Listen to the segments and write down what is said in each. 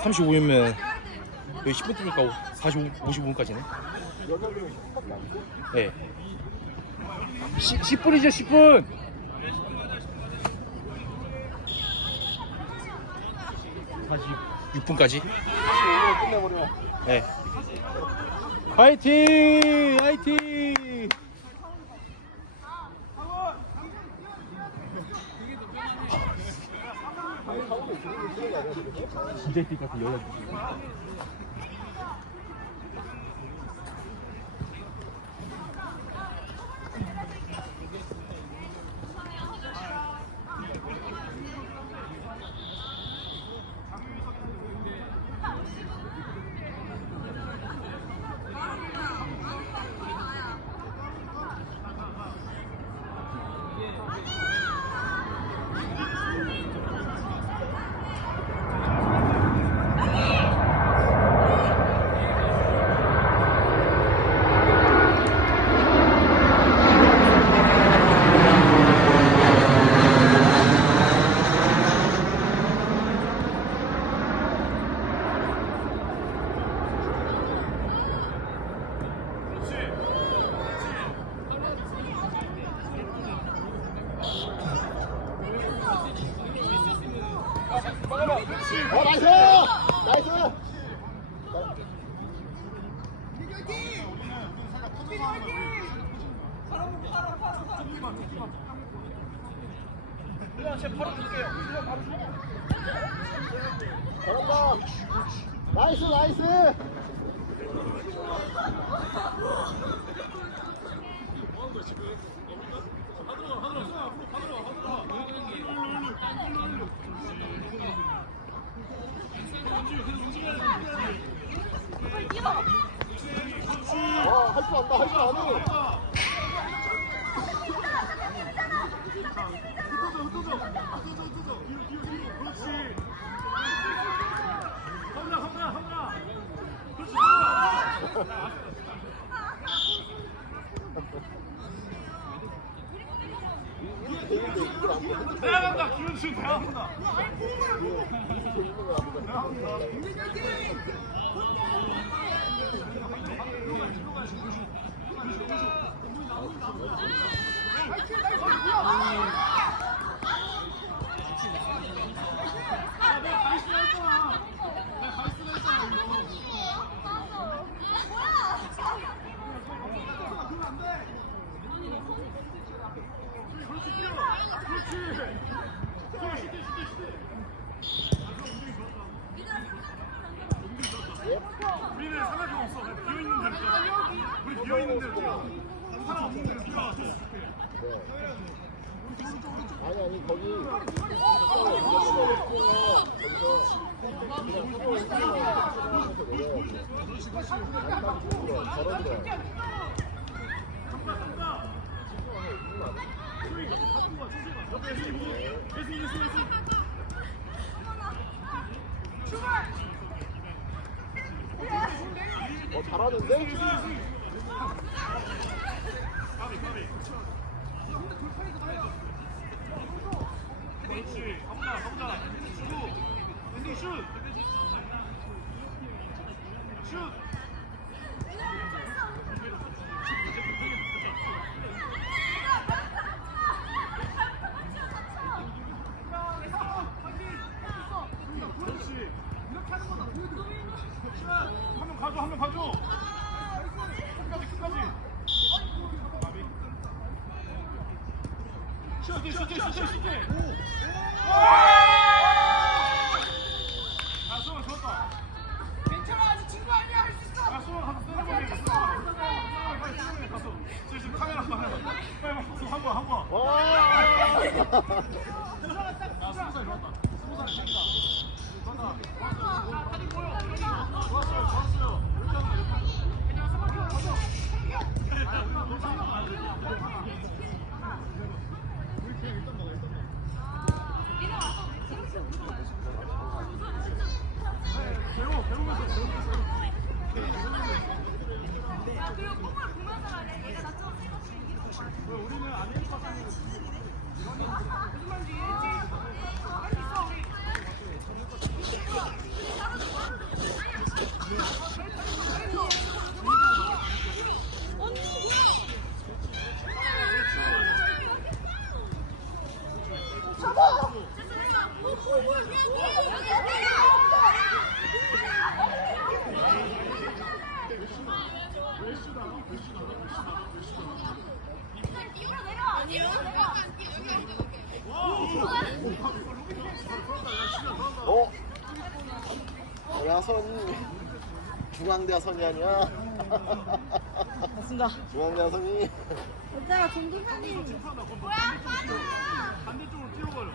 35면 여기 10분 뛰니까 55분까지네. 네. 10분이죠, 10분. 46분까지. 네. 화이팅! 화이팅! 진짜 뛸 것 같아. 연락 주세요. 나이스! 나이스! 잘한다! 나이스 나이스! 할 줄 안다 할 줄 아네. 내가 간다. 기훈씨 내가 간다. 우리는 생각이 없어. 비어 있는 데로 가. 우리 비어 있는 데로 가. 사람 없는 데로 가. 아니 거기 잘하는데? 그렇지. 가보자. 주고. 왼손 슛. 슛. 그렇지. 이렇게 하는 거다. 한 명 가져. 끝까지. 슛. 아, 수원 좋았다. 괜찮아 아직 친구 아니야 할 수 있어. 아, 수원 가서 때려버리게. 빨리 가서. 지금 카메라. 빨리 한 번. 와! 아, 20살 좋았다. 20살 좋았다. 좋았어요. 이렇게 하면 돼. 그냥 생각해 가죠. 야 그리고 뽕을 보면서 말해. 얘가 나처럼 생각해. 우리는 아메리카 무슨 말인지 어? 야선이 중앙대 선이 아니야? 맞습니다. 중앙대 야선이 여자가 전도사님. 반대쪽으로 뛰어버려.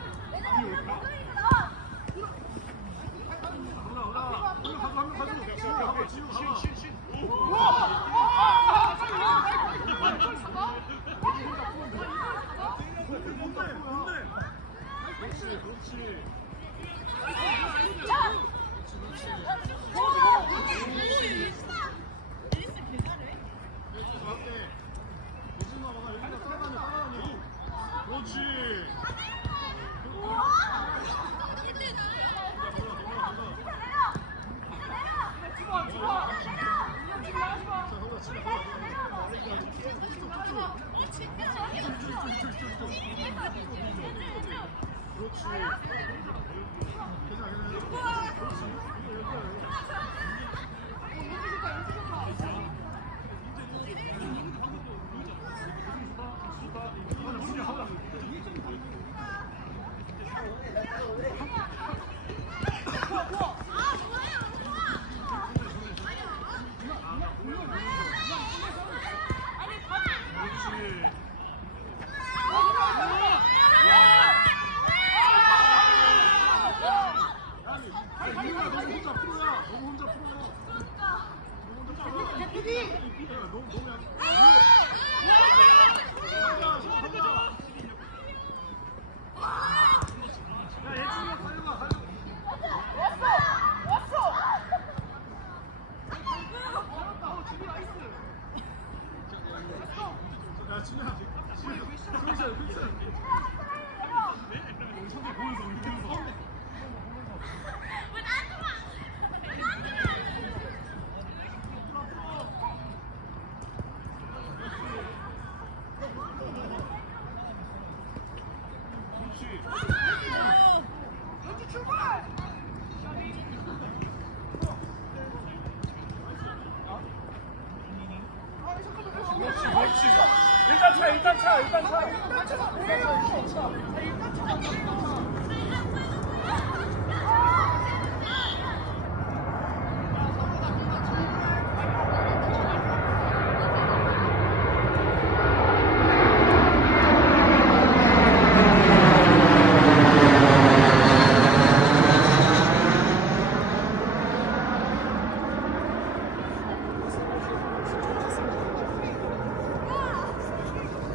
일단 차.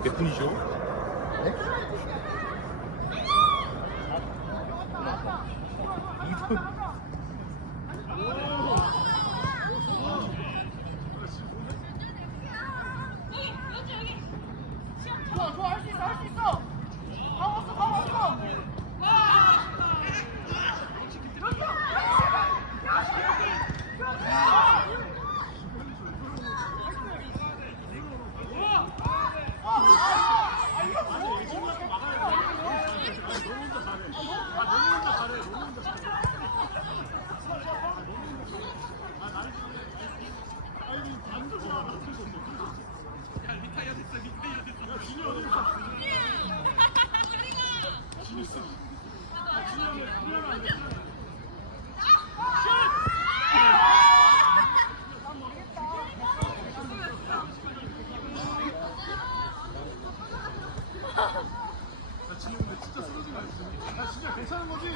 몇 분이죠? 네? 2분. 좋아, 할 수 있어. 가고 있어. 진짜 괜찮은 거지?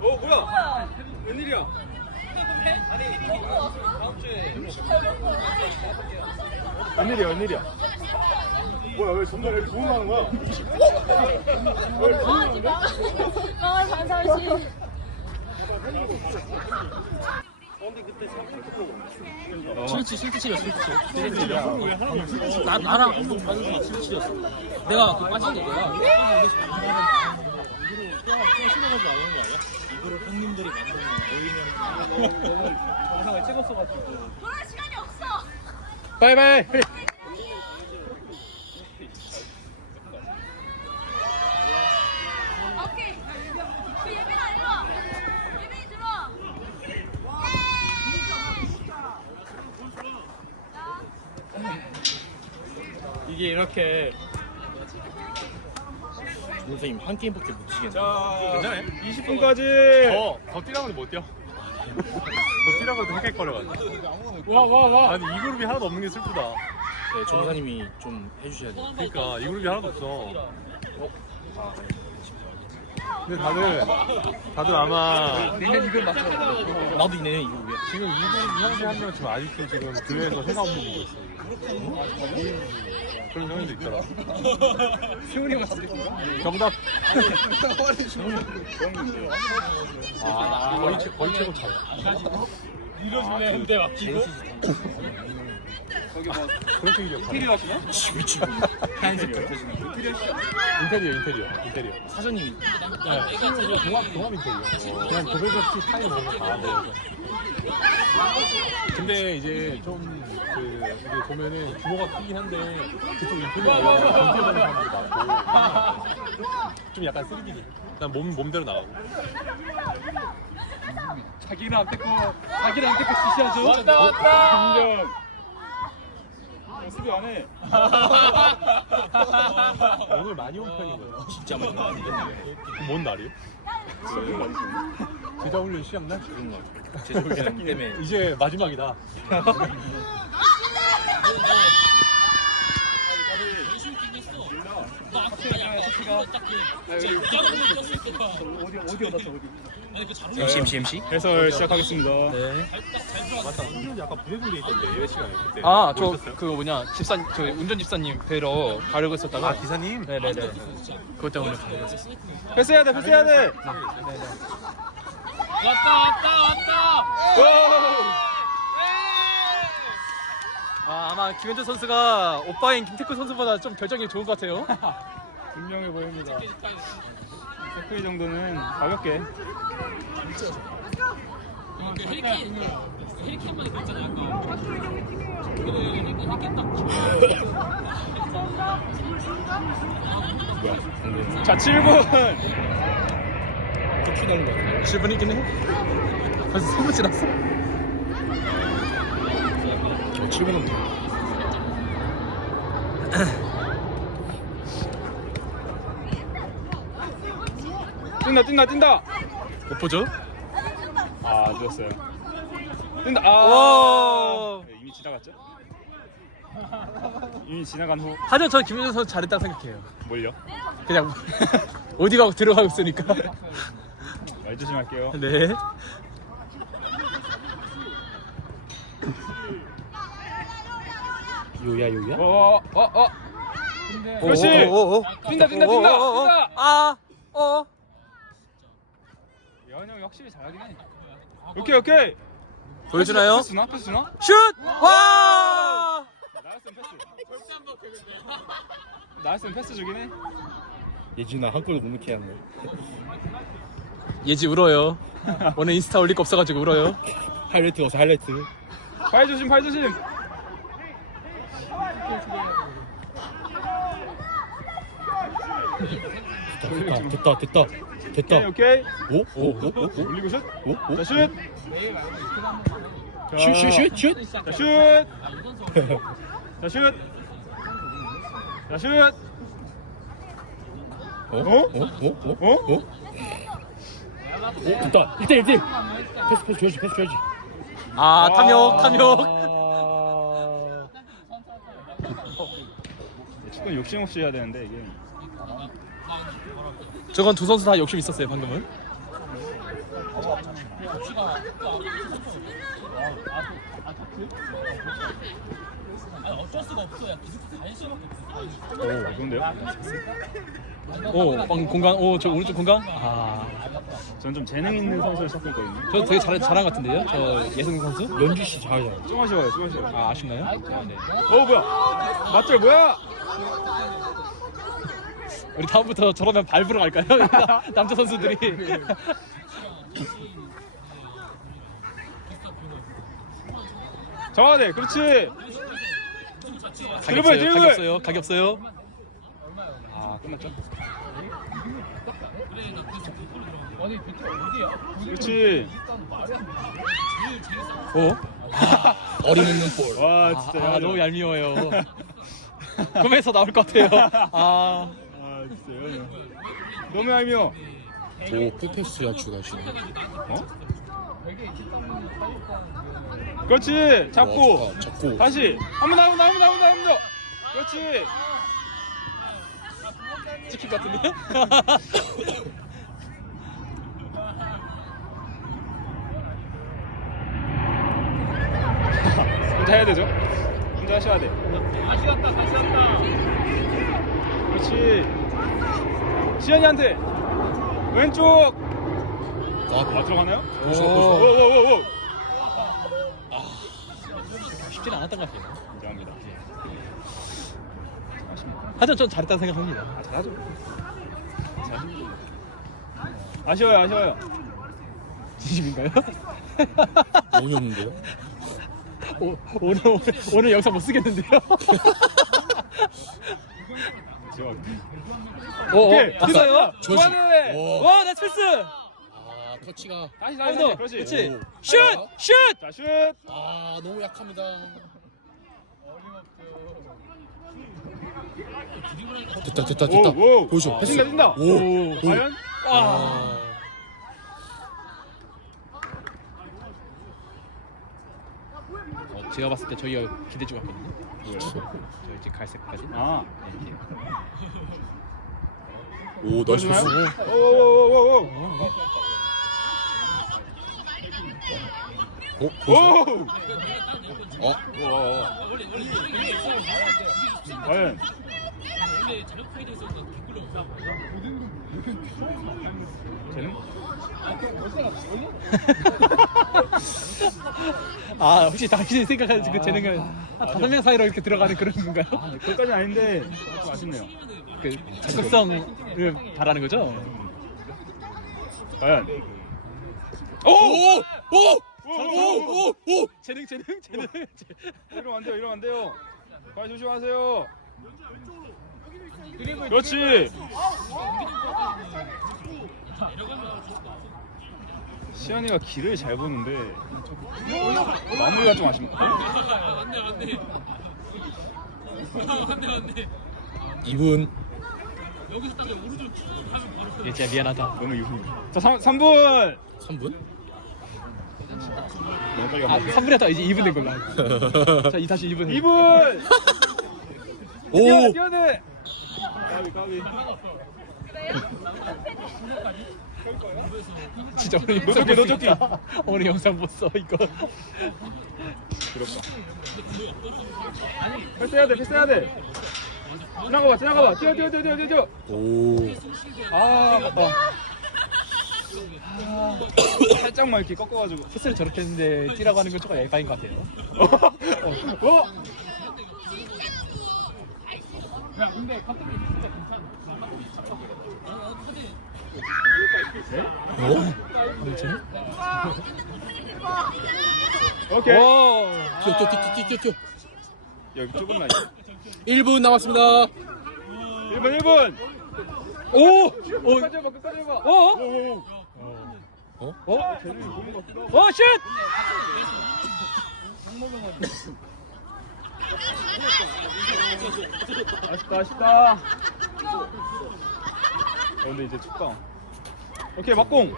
뭐야? 웬일이야? 웬일이야? 뭐야 왜 점점 이렇게 보고 가는 거야? 아, 반사시. 나랑 한번 받은 거 7-7이었어. 내가 그 빠진 게 내가 이거를 형님들이 만드는 보이면 영상을 찍었어가지고 그럴 시간이 없어. 바이바이. 오케이. 그 예빈아 일로 와. 예빈이 들어와. 이게 이렇게 선생님 한 게임밖에 못 치겠네. 괜찮아요? 20분까지. 더 뛰라고는 못 뛰어. 더 뛰라고도 헷갈거려가지고. 와. 아니 이 그룹이 하나도 없는 게 슬프다. 네, 정사님이 좀 해주셔야 돼요. 그러니까 이 그룹이 하나도 없어. 근데 다들 아마 내년 이걸 맞춰. 나도 내년 이거 왜? 지금 이 그룹 형제 한 명 지금 아직도 지금 교회에서 회사 업무 보고 있어. 그런 형님도 있더라. 세훈이가 진짜 정답. 거의 최고 차. 이러시네 근데 막히고. 그렇게 기억. 미치고. 하얀색 덮어주는 인테리어. 사장님이 종합 인테리어. 그냥 도배벽지 타일 먹는 거 다. 근데 이제 좀 이게 보면은 규모가 크긴 한데 그쪽 인테리어 전체적인 사람들이 많고 좀 약간 3D. 난 몸대로 나가고. 자기는 안 뺏고 지시하죠. 왔다. 인정. 수비 안 해. 오늘 많이 온 편이고요. 진짜 많이 나왔는데. 뭔 날이에요? 제자훈련 시작날? 그런 거 같아. 제 훈련 때문에 이제 마지막이다. MC. 해설 시작하겠습니다. 네. 맞다. 훈련이 아까 부재중돼 있던데 예배 시간에 그때. 아, 저 오셨어요? 그 뭐냐 저 운전 집사님 뵈러 가려고 했었다가 아 기사님? 네네네 그것 때문에 가려고 했었어요. 패스해야 돼. 왔다. 아마 김현준 선수가 오빠인 김태훈 선수보다 좀 결정이 좋은 것 같아요. 분명해 보입니다. 태클 정도는 가볍게. 헬리캠만에 그랬잖아요. 자 7분. 7분이긴 해. 벌써 3분 지났어. 7분은 뛴다. 못 보죠? 아 늦었어요. 뛴다. 와. 네, 이미 지나갔죠? 이미 지나간 후 하지만 저는 김현준 선수 잘했다고 생각해요. 뭘요? 그냥 어디가 들어가고 있으니까. 말 조심할게요. 네. 요야. 그렇지. 뛴다. 아. 예원 형이 확실히 잘하긴 해. 오케이. 보여주나요? 패스 주나? 슛! 와! 나였으면 패스 주긴 해. 예진아 한 골도 못 넣게 하네. 예지 울어요. 오늘 인스타 올릴 거 없어가지고 울어요. 하이라이트 가서 하이라이트. 팔 조심. 됐다. 오케이. 오? 올리고 슛. 오? 자 슛. 슛. 자 슛. 어? 됐다. 1대1. 패스 줘야지. 아, 탐욕. 축구는 욕심 없이 해야 되는데 이게. 저건 두 선수 다 욕심 있었어요, 방금은. 어쩔 수가 없어요. 기술 관심밖에 없어. 오, 좋은데요? 오, 공간. 오, 저 오른쪽 공간. 아, 저는 좀 재능 있는 선수를 찾고 있거든요. 저 되게 잘한 것 같은데요? 저 예승 선수? 연주 씨 잘하잖아. 좀 아쉬워요. 아, 아쉽나요? 아, 네. 뭐야? 맞돌 뭐야? 우리 다음부터 저러면 밟으러 갈까요? 남자 선수들이. 정하대 그렇지. 각이 없어요. 아, 끝났죠? 그렇지. 오? 어림없는 볼. 와, 진짜. 아, 너무 얄미워요. 꿈에서 나올 것 같아요. 아, 진짜. 너무 얄미워. 오, 풀패스야 주가시네. 그렇지. 잡고. 잡고. 다시. 한 번 더. 그렇지. 찍힐 것 같은데요? 혼자 해야 되죠? 혼자 하셔야 돼. 다시 왔다. 그렇지. 시현이한테 왼쪽. 아, 들어가나요? 오. 쉽지는 않았던 것 같아요. 인정합니다. 하지만 전 잘했다는 생각합니다. 잘하죠. 아쉬워요. 진심인가요? 너무 없는데요? 오늘 영상 못 쓰겠는데요? 제가 오케이, 됐어요. 좋아하네. 오. 와, 나 패스. 아, 터치가. 다시. 그렇지. 오. 슛. 자, 슛. 아, 너무 약합니다. 됐다. 오. 보여줘. 패스. 뛴다. 오. 과연? 제가 봤을 때 저희가 기대 좀 하거든요. 그렇죠. 저 이제 갈색까지. 아. 이렇게. 오, 나이스 패스. 오. 과연? 근데 자력파이 돼 있어서 댓글로 쟤는? 아 혹시 당신이 생각하는 그 재능은 한 5명 사이로 이렇게 들어가는 그런 건가요? 그것까지는 아닌데 좀 아쉽네요. 그 적극성을 바라는 거죠? 과연 오! 재능. 이러면 안 돼요. 이러면 안 돼요. 발 조심하세요. 그렇지. 시현이가 길을 잘 보는데 마무리가 좀 아쉽네. 안돼. 2분. 여기서 딱 오른쪽 하면 바로 예, 진짜 미안하다. 너무 유훈. 자, 3분. 3분? 너무 빨리 아, 갑니다. 3분이었다 이제 2분 된 걸로. 자, 다시 2분. 2분. 오! 뛰어내. 까비. 진짜 오늘 영상 노적기, 못 노적기. 쓰겠다. 오늘 영상 못 써 이거. 부럽다. 패스해야 돼. 지나가봐. 뛰어. 오. 살짝만 이렇게 꺾어가지고. 패스를 저렇게 했는데 뛰라고 하는 건 조금 에바인 것 같아요. 야, 근데 감독님 진짜 괜찮아. 오케이. 뛰어. 여기 좁은 라인. 1분 남았습니다. 1분. 오! 끝까지 해봐. 슛! 아쉽다. 근데 이제 춥다. 오케이, 막공.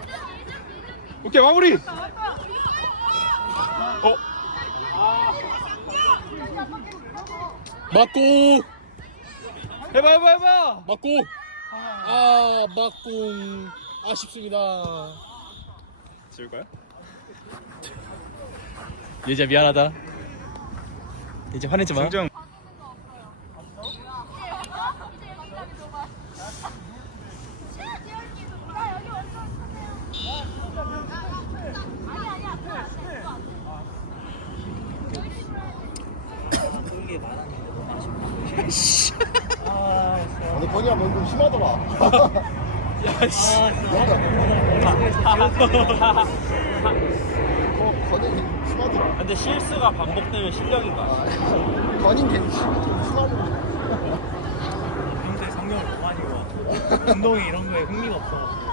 오케이, 마무리. 맞고! 해봐. 맞고! 맞공 아쉽습니다. 지울까요? 예지야 미안하다. 이제 화내지 마. 승정. 아니 건이야 넌좀 심하더라. 건이 심하더라. 근데 실수가 반복되면 실력인가? 건이 괜찮지 좀 심하더라. 평소에 성경을 못 많이 봐. 운동이 이런 거에 흥미가 없어.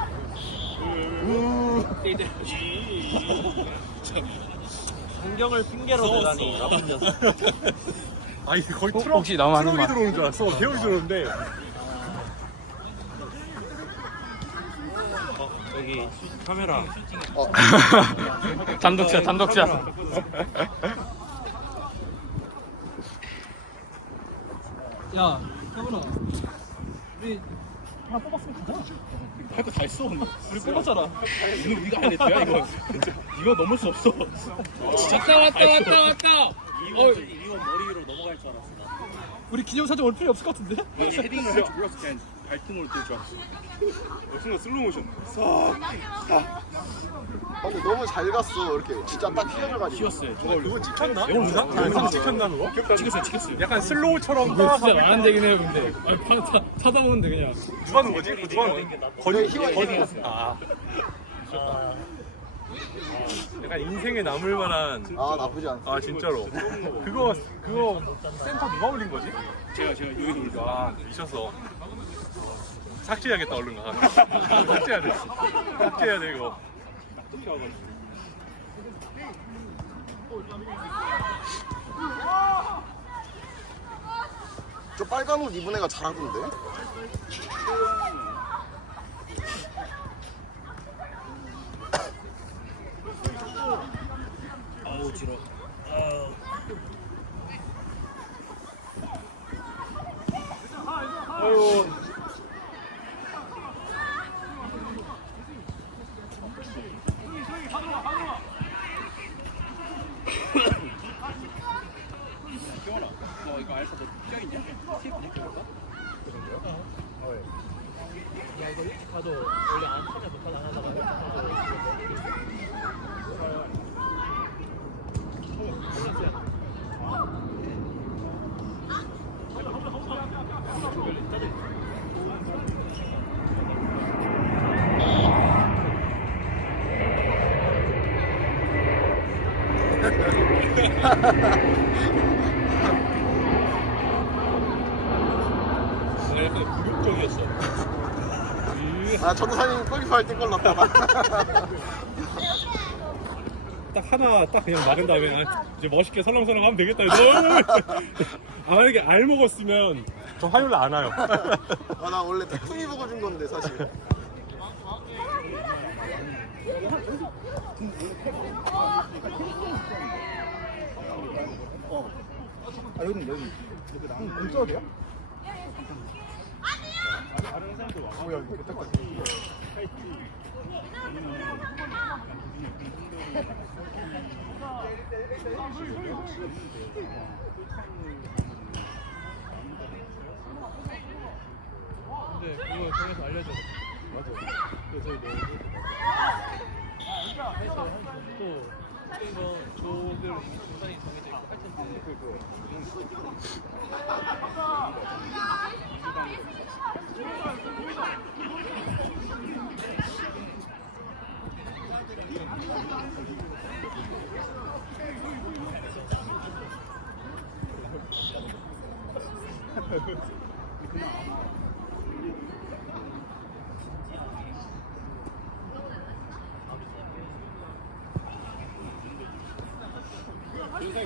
성경을 핑계로 대다니 나쁜 녀석. 아니 거의 트럭 혹시 나만 하는 트럭이 말? 들어오는 줄 알았어. 대형이 들어오는데 여기 카메라. 단독샷. 야, 태훈아. 우리 하나 뽑았으면 가자. 할 거 다 했어. 우리 뽑았잖아. 이거 우리가 안 했대야 이거. 이거 넘을 수 없어. 왔다. 이거 머리로 넘어갈 줄 알았어. 우리 기념사진 올 필요 없을 것 같은데? 헤딩을 할 줄 몰랐어. 그냥 발등으로 뛸 줄 알았어. 순간 슬로우 모션. 근데 너무 잘 갔어. 이렇게 진짜 딱 휘어져가지고. 그거 찍혔나? 영상 찍혔나 그거? 찍혔어요. 약간 슬로우처럼 이거 진짜 많은 얘기는 해요 근데. 타다 보는데 그냥. 누가 넣은 거지? 누가 넣은 거지? 건이 아. 약간 인생에 남을 만한 아 나쁘지 않아. 아 진짜로 그거 센터 누가 올린 거지? 제가 여기서 아 미쳤어. 삭제해야겠다 얼른 가. 삭제해야 돼 이거. 저 빨간 옷 입은 애가 잘하던데. 아우 지러. 이거 알파벳 껴있냐? 야 이거 일찍 가도 원래 안 타냐 못하냐 안 하다가 일찍 약간 굴욕적이었어. 아 전도사님 골키퍼 할때 골 넣었다가 딱 하나 딱 그냥 막은 다음에 이제 멋있게 설렁설렁 하면 되겠다. 아 만약에 알 먹었으면 저 화요일 안 와요. 아 나 원래 태풍이 보고 준 건데 사실 아 여기 공 써도 돼요? 다른 사람들 와. 어 여기 딱 봤어. 근데 그거 정해서 알려줘. 맞아. 그래서 저희 해서 또 이거 조별 중간이 정해져 있고 할 텐데.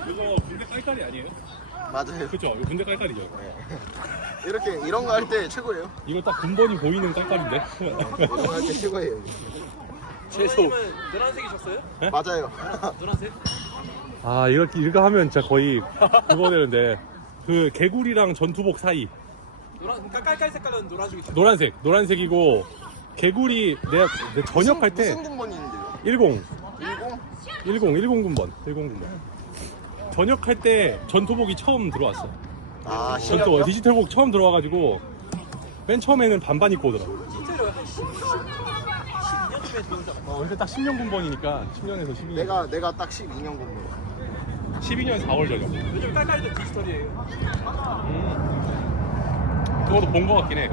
그거 군대 깔깔이 아니에요? 맞아요. 그쵸? 이거 군대 깔깔이죠. 이렇게 이런 거 할 때 최고예요. 이거 딱 군번이 보이는 깔깔인데. 이런 거 할 때 최고예요. 최소. 노란색이셨어요? 맞아요. 노란색? 아 이렇게 하면 진짜 거의 그거 되는데 그 개구리랑 전투복 사이 그러니까 깔깔 색깔은 노란색이죠. 노란색이고 개구리 내가 전역할 때 무슨 군번인데요? 10 10? 군번 전역할 때 전투복이 처음 들어왔어. 아 전투 신기하다. 디지털복 처음 들어와가지고 맨 처음에는 반반 입고 오더라고. 실제로 한 12년쯤에 들어온 줄 알았어. 근데 딱 10년 군번이니까 10년에서 12년. 내가 딱 12년 군번. 12년 4월 전역. 요즘 깔깔이도 디지털이에요. 그것도 본 거 같긴 해.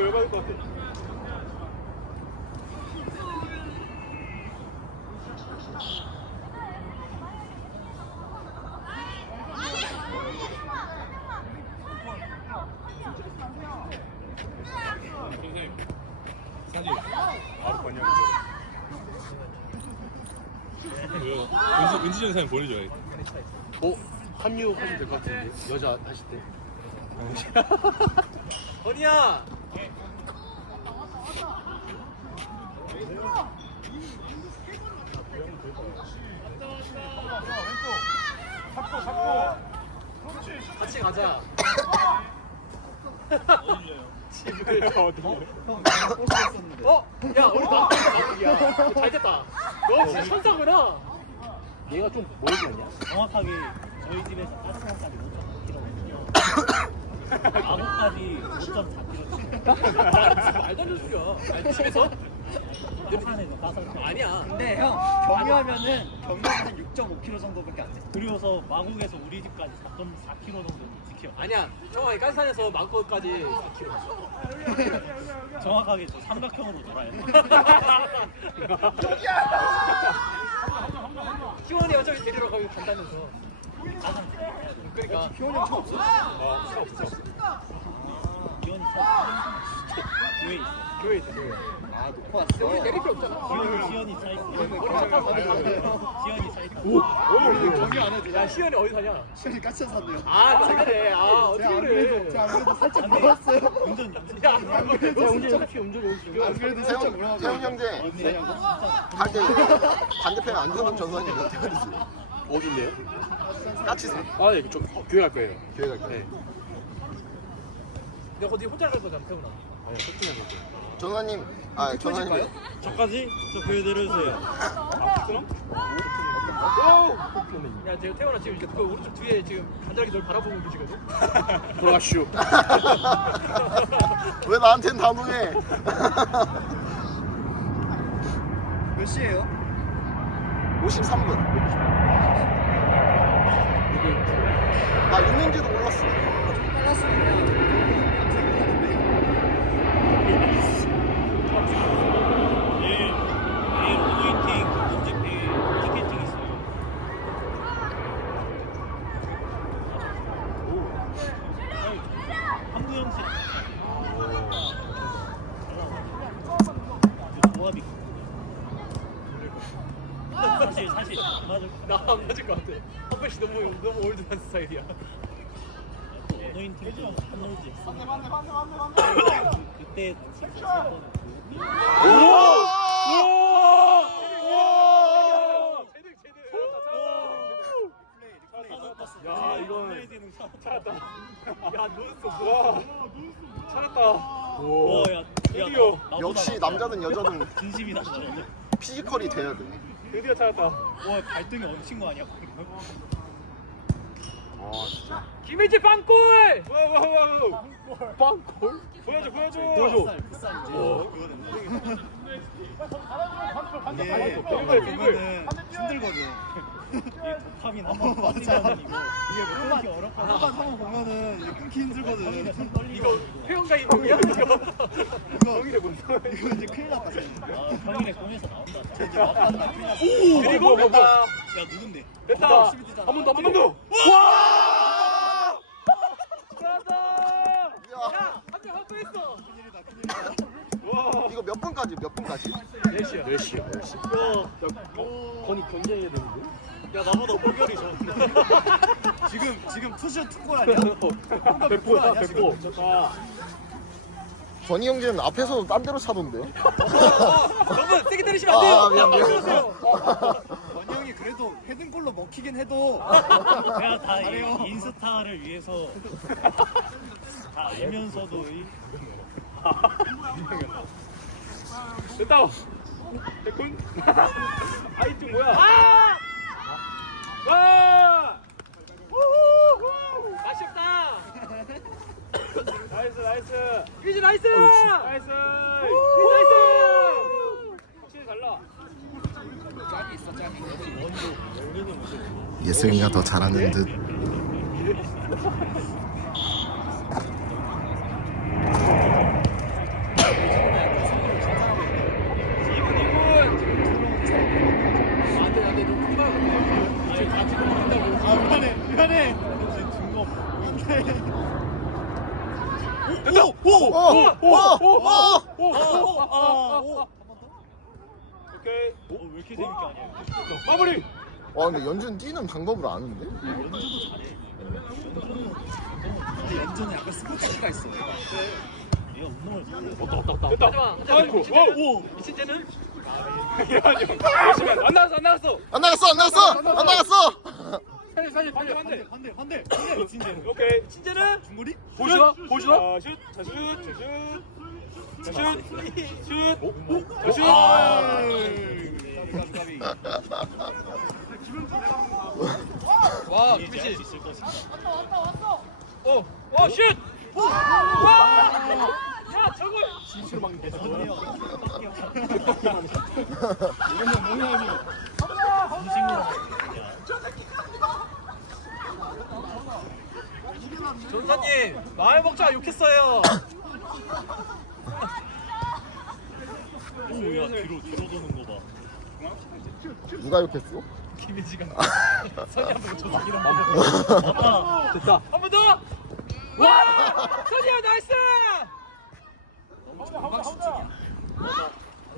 열받을 것 같아. 선생님 사진 바로 번역이죠. 은지 전사님 보내줘요. 합류하면 될 것 같은데 여자 하실 때. 건이야. 같이 가자. 집을 야 우리 마음이야. 잘 됐다. 너 진짜 천사구나. 얘가 좀 멀거든요. 정확하게 저희 집에서 가스원까지 5.5km. 아구까지 5.4km. 말도 안 되는 소리야. 아니, 집에서? 가산에서. 아니야. 근데 형 경유하면은 6.5km 정도밖에 안 돼. 그리고서 마곡에서 우리 집까지 4.4km 정도 지켜. 아니야. 정확하게 깐산에서 마곡까지 4km. 정확하게 저 삼각형으로 놀아야 돼. 희원이 어차피 데리러 가면 간다면서. 그러니까. 희원이 형 차 없어? 차 없어. 희원이 차 교회 있어. 교회 있어. 아 놓고 왔어. 우리 내릴 필요 없잖아. 희원이 차 있어. 희원이 차 있어. 오 경유 안 해도 돼. 야 시연이 어디 사냐? 시간이 까쳐 샀네요. 아 그래. 아 어떻게 그래? 제가 안 그래도 살짝 물었어요. 운전 야 안 그래도 안 그래도 살짝 물어가지고. 태훈 형제 할 때 반대편 안 주는 전선이 몇 대가리지? 어딘데요? 까치산. 아, 네, 좀 교회 갈 거예요. 교회 갈 거예요. 네. 근데 어디 혼자 갈 거잖아, 태훈아. 네, 소통해 볼게요. 전화님, 아 전화님. 저까지? 저 교회 내려주세요. 야, 제가 태훈아 지금 이제 그 오른쪽 뒤에 지금 간절하게 널 바라보고 계시거든. 돌아가시오. 왜 나한텐 단호해? 몇 시에요? 53분. 나 있는지도 몰랐어. 내일 오노인팅 공집회 티켓팅 있어요. 한국 형식. 조합이. 사실 안 맞을 것 나 안 맞을 것 같아. 한 번씩 너무 올드한 스타일이야. 오노인팅 좀 한놀지. 그때 야, 이건 찾았다. 야, 노였어. 찾았다. 야, 드디어. 역시 남자든 여자든 진심이다. 진짜. 피지컬이 돼야 돼. 드디어 찾았다. 와, 발등에 얹힌 거 아니야? 아 진짜. 김혜지 빵골! 와와와 빵골? 보여줘. 이게 드리블. 보면은 힘들거든. 이게 도파민 한번 맞아. 빠지면 이거 이게 끊기 어렵다. 한번 보면은 이게 끊기 힘들거든. 이거 회원가 이동이야? 이거 이제 큰일 났다. 아, 평일에 꿈에서 나온다. 이제 막판다 큰일 났어. 그리고 됐다. 야 누군데? 됐다. 한 번 더. 와! 잘한다. 야, 한명 하고 있어. 큰일이다 큰일이다. 이거 몇 분까지? 4시야. 건이 견제해야 되는데? 야, 나보다 골결이 좋은데. 지금 투슛 투골 아니야? 백보야, 백보. 좋다. 건희 형제는 앞에서 딴 데로 차던데. 너무 세게 때리시면 안 돼요. 아, 미안. 그러세요. 건이 형이 그래도 헤딩골로 먹히긴 해도 내가 다 잘해요. 인스타를 위해서 다 알면서도 됐다. 백군. 아이팅 뭐야? 와! 아쉽다. 나이스. 휘지 나이스. 나이스. 확실히 달라. 예승이가 더 잘하는 듯. 미안해. 오케이. 왜 이렇게 재밌게 하냐? 마무리. 와 근데 연준 뛰는 방법을 아는데? 근데 연전에 약간 스포츠가 있어. 얘가 운동을 잘해. 됐다. 아이고. 오. 이 친제는? 잠시만. 안 나갔어. 안 나갔어! 살려. 반대. 친제는. 오케이. 친제는? 중거리? 보여주나? 슛. 와, 이제 김씨. 할수 있을 것인가? 와, 슛! 와! 야, 저걸! 진실로 막는 게 전사님, 마을 먹자 욕했어요. 오, 야, 뒤로 도는 거 봐. 누가 욕했어? 김혜지가 선이 한번 줘서 이런 거. 됐다. 한 번 더! 와! 선이야, 나이스!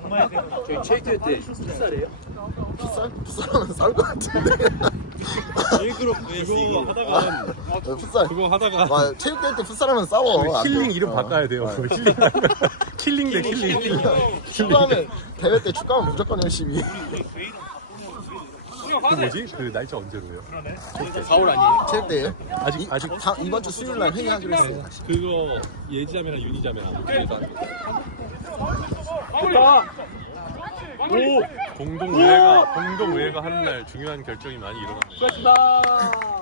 정말 되는 저희 체육대회 때 풋살이에요? 풋살하면 싸울 것 같은데. A그룹 그거 하다가 풋살. 그거 하다가 와 체육대회 때 풋살하면 싸워. 안 돼. 힐링 이름 바꿔야 돼요. 힐링. 킬링 대 킬링. 축구하면 대회 때 축구하면 무조건 열심히. 그 뭐지? 그 날짜 언제로요? 4월 아니에요? 체육대회? 아직 이번 주 수요일 날 회의하기로 했어요. 그거 예지자매랑 윤희자매랑 어떻게 공동의회가 하는 날 중요한 결정이 많이 일어납니다.